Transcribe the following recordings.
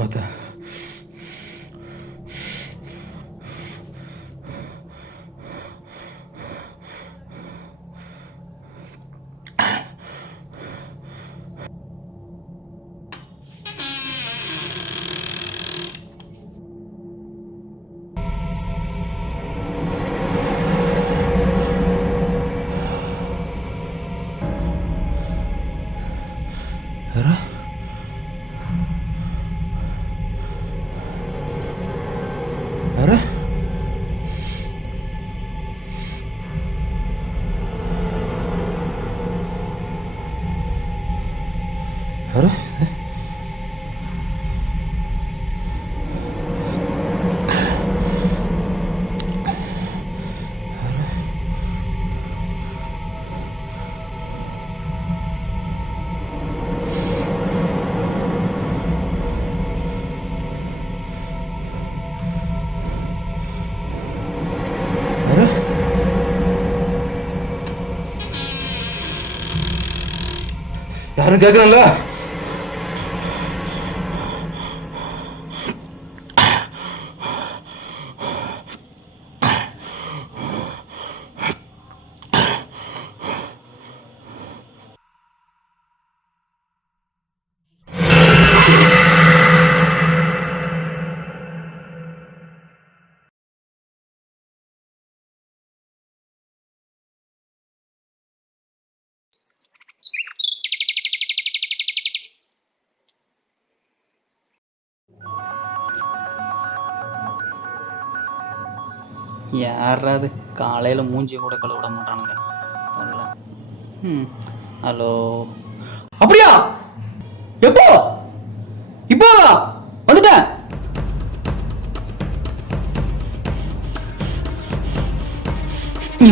பார்த்தா யாரா யாரா யாரா யாரும் கேட்கறல்ல? யாராது காலையில் மூஞ்சி கூட கழுவ விட மாட்டானுங்க. ஹலோ, அப்படியா? எப்போ? இப்போ வந்துட்டேன்.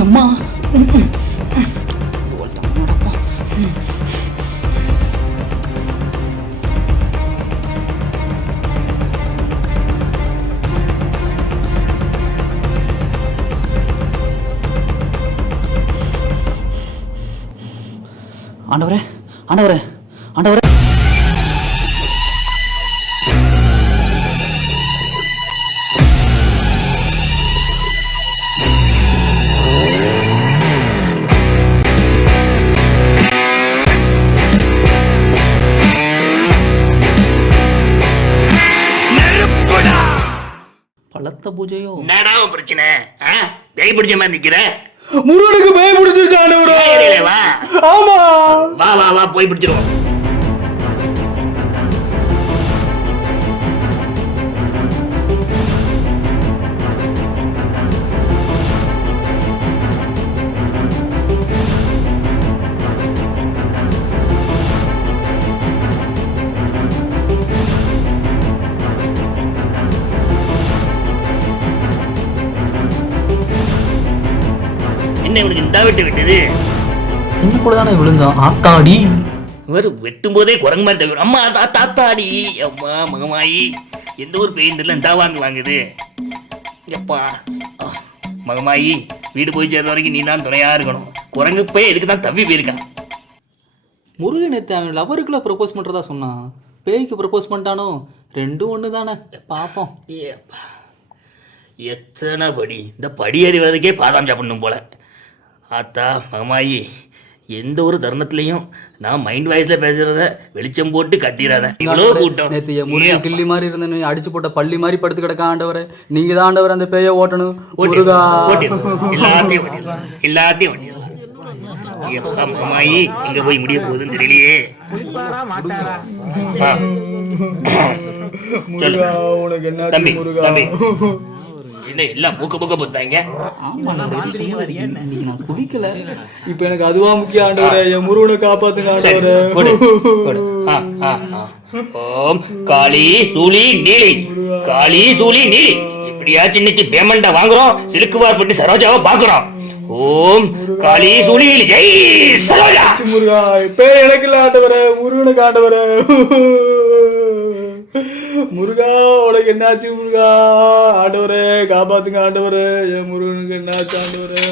அம்மா ஆண்டவரே ஆண்டவரே ஆண்டவரே, பலத்த பூஜையோ? என்னடா பிரச்சனை? பேய் பிடிச்ச மாதிரி நிக்கிற? முருகனுக்கு பேய் பிடிச்சிருச்சு ஆண்டவரே. வா ஆமா, வா வா வா போய் பிடிச்சிருவோம். என்ன இவனுக்கு இந்த வெட்டு விட்டது? இன்னும் கூட தானே விழுந்தோம். ஆத்தாடி, இவர் வெட்டும் போதே குரங்கு மாதிரி தவிர அம்மா தாத்தாடி அம்மா மகமாயி எந்த ஒரு பெயின் தெரியல. இந்த வாங்குது எப்பா மகமாயி. வீடு போய் சேர்ற வரைக்கும் நீ தான் துணையா இருக்கணும். குரங்கு போய் எடுக்க தான் தவி போயிருக்கான். முருகன் நேற்று அவன் லவருக்குள்ள ப்ரப்போஸ் பண்ணுறதா சொன்னான். பேய்க்கு ப்ரப்போஸ் பண்ணிட்டானோ? ரெண்டும் ஒன்று தானே, பார்ப்போம். எத்தனை படி, இந்த படி அறிவதற்கே பாதாம் சாப்பிடணும் போல. ஆத்தா மகமாயி, எந்த ஒரு தருணத்துலையும் நான் மைண்ட் வாய்ஸ்ல பேசுறத வெளிச்சம் போட்டு கட்டிடாத. இவ்வளவு கூட்டம் நேற்று முருகன் கிள்ளி மாதிரி இருந்தேன்னு அடிச்சு போட்ட பள்ளி மாதிரி படுத்து கிடக்க ஆண்டவரை. நீங்க தான் ஆண்டவர் அந்த பேயை ஓட்டணும். எல்லாத்தையும் எல்லாத்தையும் மகமாயி எங்க போய் முடிய போகுதுன்னு தெரியலையே. தம்பி தம்பி, என்ன எல்லாம் மூக்க மூக்க போத்தாங்க? குடிக்கல. இப்ப எனக்கு அதுவா முக்கியம் ஆண்டவரே. என் முருகனை காப்பாத்துங்க ஆண்டவரே. ஓம் காளி சூலி நீலி, காளி சூலி நீலி. இப்படியாச்சும் இன்னைக்கு பேமெண்ட வாங்குறோம். சிலுக்குவார் பட்டு சரோஜாவை பாக்குறோம். ஓம் காளி சூலி நீலி, ஜெய் சரோஜா. முருகா, இப்ப எனக்கு இல்ல ஆண்டவரே, முருகனுக்கு ஆண்டவரே. முருகா, உனக்கு என்னாச்சு முருகா? ஆண்டவரே காப்பாத்துங்க ஆண்டவரே. என் முருகனுக்கு என்னாச்சு ஆண்டவரே?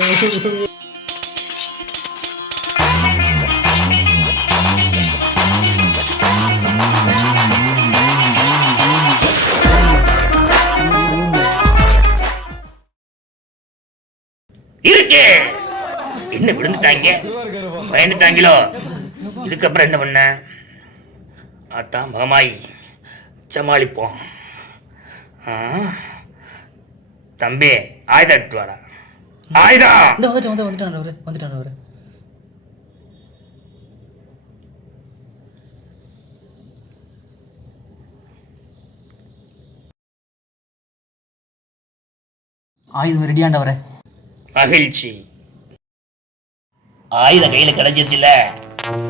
இருக்கு. என்ன விழுந்துட்டாங்க, பயந்துட்டாங்களோ? இதுக்கப்புறம் என்ன பண்ண? அதான் மகமாயி சமாளிப்போம். தம்பி ஆயுதம் எடுத்து வரா. ஆயுதம் வந்துட்டான் அவரு. ஆயுதம் ரெடியாண்டவரே. மகிழ்ச்சி. ஆயுதம் கையில கிடைச்சிருச்சுல,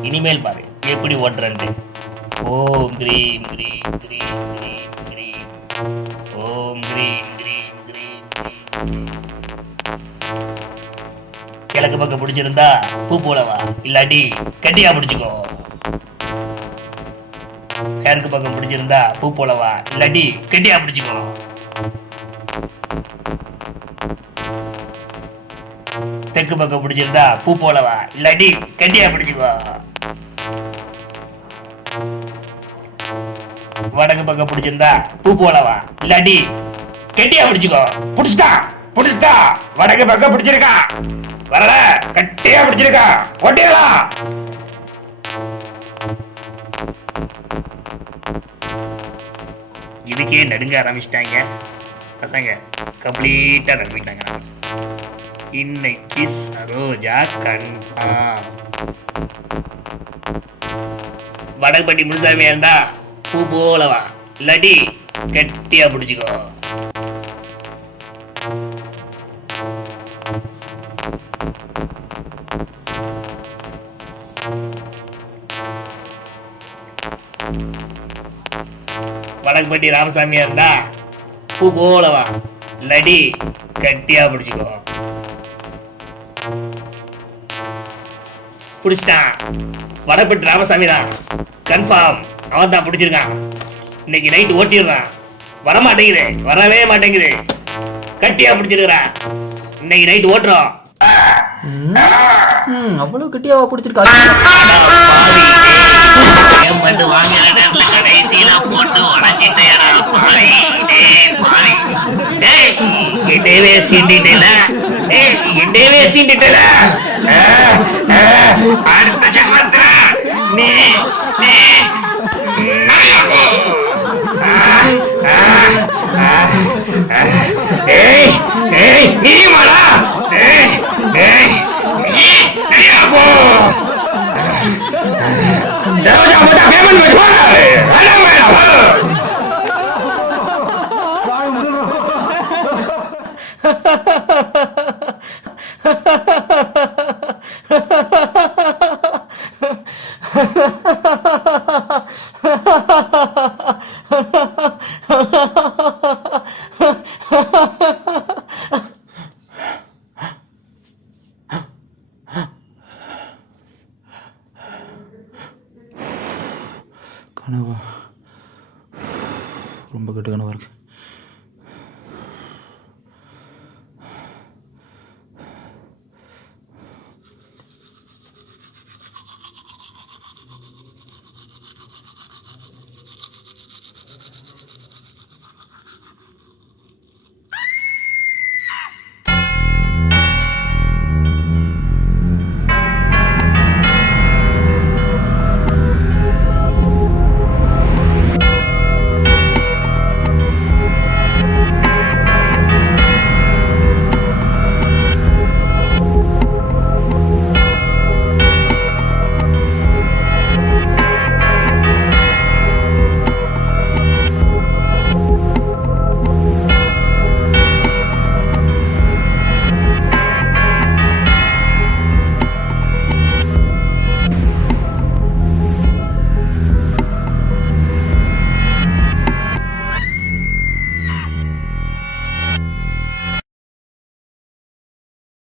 இனிமேல் பாரு எப்படி ஓட்டுறேன்னு. ஓம் கிரீம் கிரீம் கிரீம் கிரீம் கிரீம். ஓம் கிரீம் கிரீம் கிரீம் கிரீம். கிழக்கு பக்கம் பிடிச்சிருந்தா பூ போலவா, இல்லாட்டி கட்டியா பிடிச்சிக்கோ. மேற்கு பக்கம் பிடிச்சிருந்தா பூ போலவா, இல்லாட்டி கட்டியா பிடிச்சிக்கோ. தெற்கு பக்கம் பிடிச்சிருந்தா பூ போலவா, இல்லாட்டி கட்டியா பிடிச்சுக்கோ. வடக்கு பக்கம் பிடிச்சிருந்தா பூ போலவா, இல்லாட்டி கட்டியா பிடிச்சுக்கோ. புடிச்சிட்டா வடக்கு பக்கம் பிடிச்சிருக்கா, வரல கட்டியா பிடிச்சிருக்கா, ஓட்டிடலாம். இதுக்கே நடுங்க ஆரம்பிச்சிட்டாங்க பசங்க, கம்ப்ளீட்டா நடுங்கிட்டாங்க. இன்னைக்கு சரோஜா கன்ஃபார்ம். வடகுப்பட்டி முனுசாமியா இருந்தா பூ போலவா, இல்லாட்டி கட்டியா பிடிச்சிக்கோ. வடகுப்பட்டி ராமசாமியா இருந்தா பூ போலவா, இல்லாட்டி கட்டியா பிடிச்சிக்கோ. பிடிச்சிட்டான். வடப்பட்டு ராமசாமி தான் கன்ஃபார்ம். அவன் தான் பிடிச்சிருக்கான். இன்னைக்கு நைட் ஓட்டிடுறான். வரவே மாட்டேங்குது. கட்டியா பிடிச்சிருக்கிறான். இன்னைக்கு நைட் ஓட்டுறோம். அவ்வளவு கட்டியாவா பிடிச்சிருக்கா? கடைசியில போட்டு உடச்சிட்டேடா பாவி. என்னவே சீண்டிட்டல. அடுத்த ஜென்மத்துல நீ நீ மாடா. போ பேமெண்ட்